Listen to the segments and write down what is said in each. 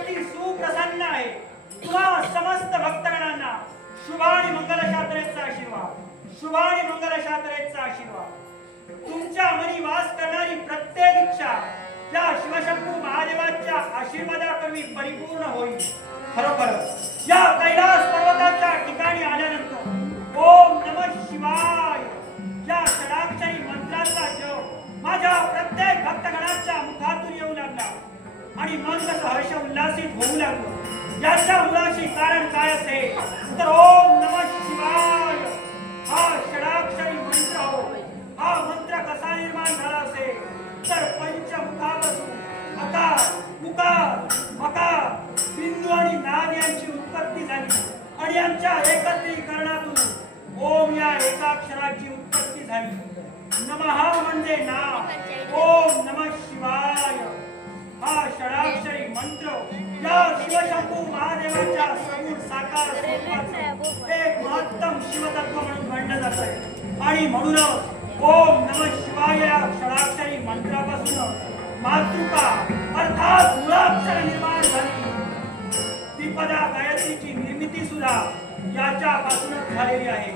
अगदी सुप्रसन्न आहे. तुला समस्त भक्तगणांना शुभाणी मंगल शात्रेचा आशीर्वाद शुभाणी मंगल शात्रेचा आशीर्वाद. तुमच्या मनी वास करणारी प्रत्येक इच्छा या शिवशंभू महादेवाच्या आशीर्वादापूर्वी परिपूर्ण होईल. खरोखर या कैलास पर्वताच्या ठिकाणी आल्यानंतर ओम नम शिवाय या षडाक्षरी मंत्राचा जप सांगतो याच्या मुलाशी कारण काय असेल? तर ओम नम शिवाय. हा षडाक्षरी मंत्र हो. हा मंत्र कसा निर्माण झाला असेल? तर पंचमुखापासून अकार मुकार मकार बिंदू आणि नाद यांची उत्पत्ती झाली. आणि यांच्या एकत्रीकरणातून ओम या एकाक्षराची उत्पत्ती झाली. नमः म्हणजे नाम. ओम नम शिवाय. हा षडाक्षरी मंत्र हो. या शिवशंभू महादेवाच्या समोर साकार एक महत्तम शिवतत्व म्हणून मांडलं जात आहे. आणि म्हणूनच ओम नम शिवाय या षडाक्षरी मंत्रापासून मातृका अर्थात मुळाक्षर निर्माण झाली. द्विपदा गायत्रीची निर्मिती सुद्धा याच्यापासूनच झालेली आहे.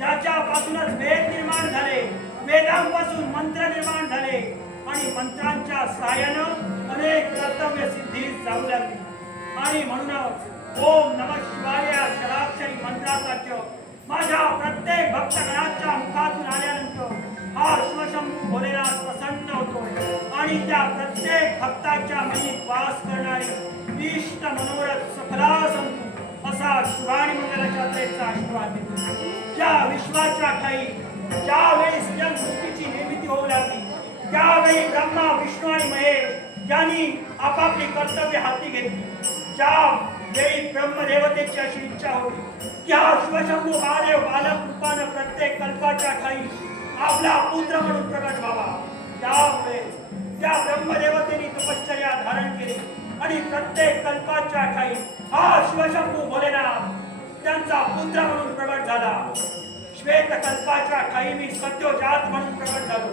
याच्यापासूनच वेद निर्माण झाले. वेदांपासून मंत्र निर्माण झाले. आणि मंत्रांच्या सहाय्यानं जाऊ लागली आणि म्हणूनच ओम नम शिवाय या षडाक्षरी मंत्राचा जप माझ्या प्रत्येक भक्तगणाच्या मुखातून आल्यानंतर हा शिवशंभू भोलेनाथ प्रसन्न होतो आणि त्या प्रत्येक भक्ताच्या मनीत वास करणारी इष्ट मनोरथ सफला संतू असा शिवाणी मंडळाच्या आशीर्वाद देतो ज्या विश्वाच्या ठाई ज्या सृष्टीची निर्मिती होऊ लागली त्यावेळी ब्रह्मा विष्णू आणि महेश यांनी आपापली कर्तव्य हाती घेतली. ज्या वेळी ब्रह्मदेवतेची अशी इच्छा होती. की हा शिवशंभू महादेव बालक रूपानं प्रत्येक कल्पाच्या ठाई आपला पुत्र म्हणून प्रकट व्हावा. त्यामुळे त्या ब्रह्मदेवतेने तपश्चर्या धारण केली. आणि प्रत्येक कल्पाच्या ठाई हा शिवशंभू भोलेनाथ त्यांचा पुत्र म्हणून प्रकट झाला. श्वेत कल्पाच्या ठाई मी सद्योजात म्हणून प्रकट झालो.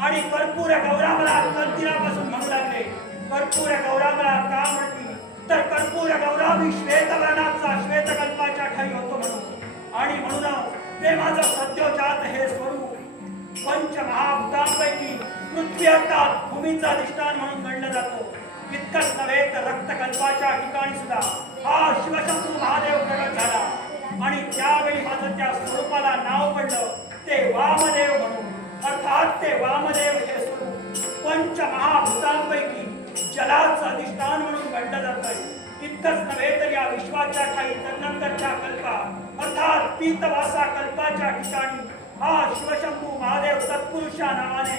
आणि कर्पूर गौरामला कंदिरापासून म्हणू लागले. कर्पूर गौरामला का म्हटली तर कर्पूर गौरामी श्वेतवर्णाचा श्वेतकल्पाच्या ठाई होतो म्हणून. आणि म्हणूनच ते माझं सत्योजात हे स्वरूप पंच महाभूतांपैकी पृथ्वी अर्थात भूमीचा अधिष्ठान म्हणून गणलं जातो. इतकंच नव्हे तर रक्तकल्पाच्या ठिकाणी सुद्धा हा शिवशंभू महादेव प्रगट झाला. आणि त्यावेळी माझं त्या स्वरूपाला नाव पडलं ते वामदेव म्हणून. अर्थात ते वामदेव हे इतकंच नव्हे तर या विश्वाच्या काही तन्नंतरच्या कल्पा अर्थात पीतवासा कल्पाच्या ठिकाणी हा शिवशंभू महादेव सत्पुरुषा नावाने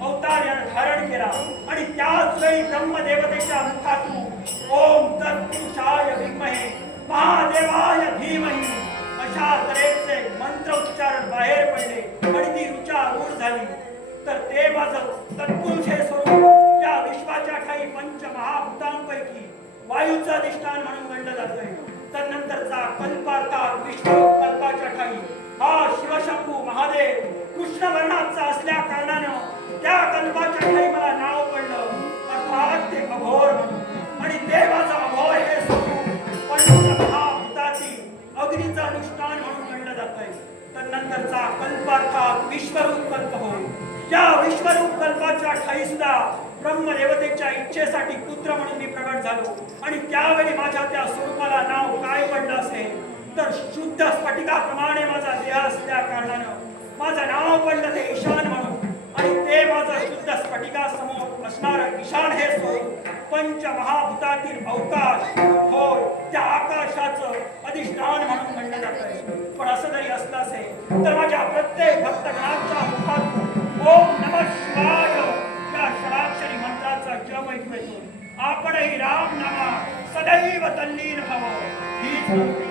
अवतार यानं धारण केला आणि त्याच वेळी ब्रह्मदेवतेच्या मुखातून ओम तत्पुरुषाय विद्महे महादेवाय धीमहि अशा तऱ्हेचे मंत्र उच्चारण बाहेर पडले आणि ती ऋचा रूढ झाली. तर ते माझं तत्पुरुष हे वायूचं अधिष्ठान म्हणून म्हणलं जातंय तदनंतरचा कल्पार्थात विष्णू कल्पाच्या ठाई. हा शिवशंभू महादेव कृष्ण वर्णाचा असल्या कारणानं त्या कल्पाच्या ठाई मला नाव पडलं. अर्थात ते अभोर म्हणून. आणि देवाचा अभोर हे स्वरूप पंडित ब्रह्मदेवतेच्या इच्छेसाठी पुत्र म्हणून मी प्रकट झालो. आणि त्यावेळी माझ्या त्या स्वरूपाला नाव काय पडलं असेल? तर शुद्ध स्फटिकाप्रमाणे माझा देह असल्या कारणानं माझं नाव पडलं ते ईशान म्हणून. आणि ते माझं शुद्ध स्फटिकासमोर असणार ईशान हे स्वरूप पंच महाभूतातील अवकाश. होय त्या आकाशाचं अधिष्ठान म्हणून म्हणलं जात पण असं जरी असलं असेल तर माझ्या प्रत्येक भक्तगणांच्या मुखात ودائما لينا هو